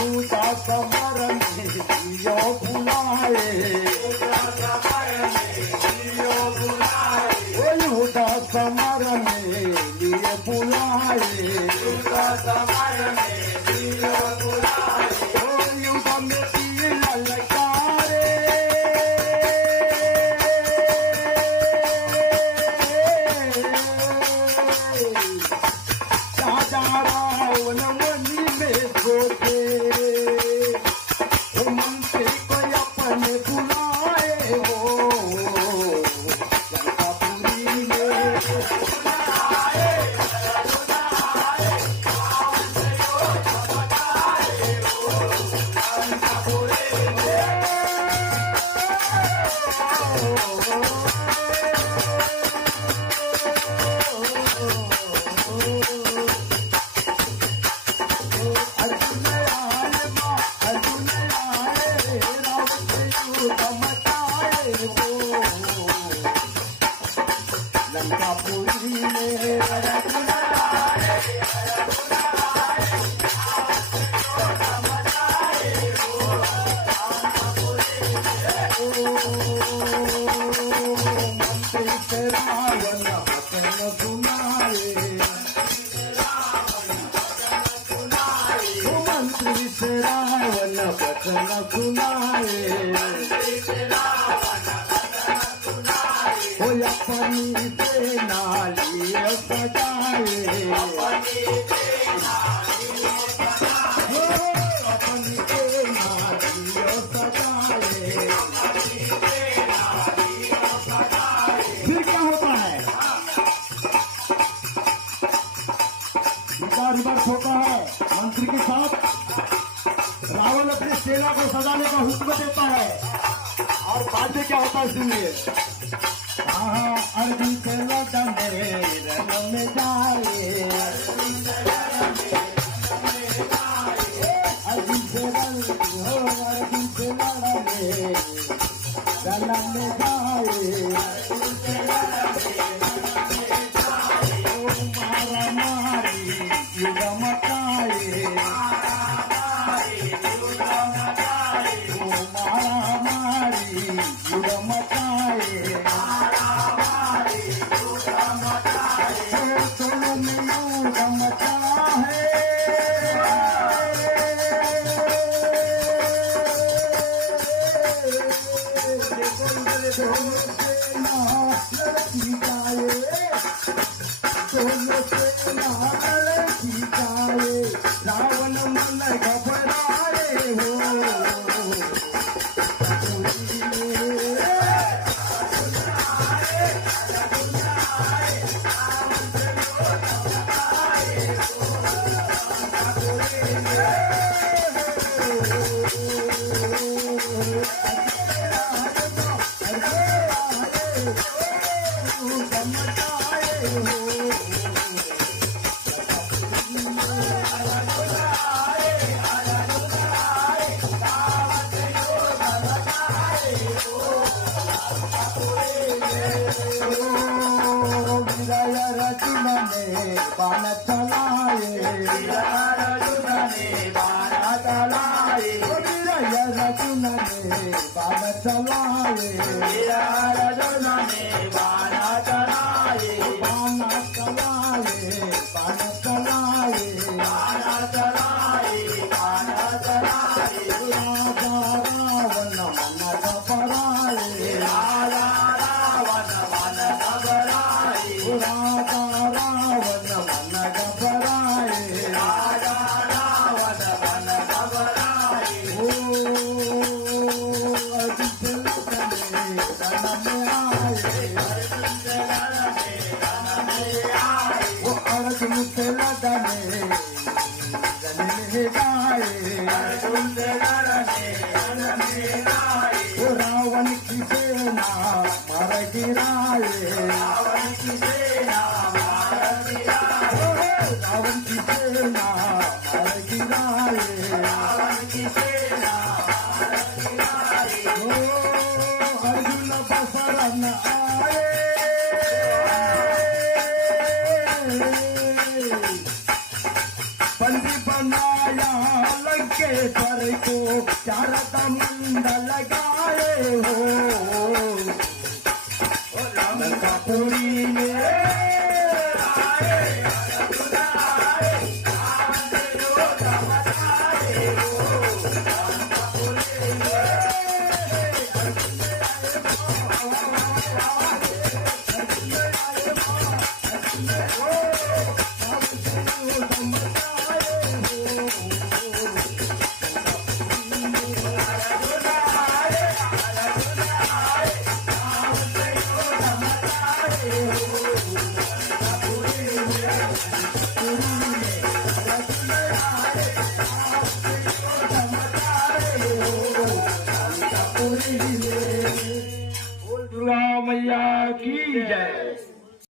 युद्ध समर में जियो बुलाए, युद्ध समर में लिए बुलाए, युद्ध में दिए ललकारे, राजा रावण मनी में सोचे, मंत्री को अपने बुलाए हो लंकापुरी में। लंकापुरी में मंत्री से रावण वचन सुनाए, मंत्री से रावण वचन सुनाए, हो अपनी सेना लिए सजाए, अपनी सेना लिए सजाए। फिर क्या होता है? रिवर्स होता है। मंत्री के साथ रावण अपनी सेना को सजाने का हुक्म देता है, और बाद में क्या होता है सुनिए। अर्जुन से लड़ने रण में जाए, अर्जुन से लड़ने रण में जाए, मारा मारी युद्ध मचाए, मारा मारी युद्ध मचाए, रावण मन घबराए हो बाण चलाए, अर्जुन ने बाण चलाए, अर्जुन ने बाण चलाए, अर्जुन ने बाण चलाए, बाण चलाए, बाण चलाए, बाण चलाए, बाण चलाए, राजा रावण मन घबराए, राजा रावण मन घबराए, राजा रावण मन घबराए, राजा रावण मन घबराए, ओ अर्जुन से लड़ने रण में आए, अर्जुन से लड़ने रण में आए, वो अर्जुन से लड़ने रण में आए, अर्जुन से लड़ने रण में आए, वो रावण की सेना मार गिराए, रावण की सेना मार गिराए, रावण की सेना मार गिराए, रावण की सेना मार गिराए, ओ अर्जुन बसरन आए, मैया लंकेश्वर को शारदा मंडल गाए हो लंकापुरी में Thank you.